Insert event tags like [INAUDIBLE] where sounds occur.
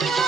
Thank [LAUGHS] you.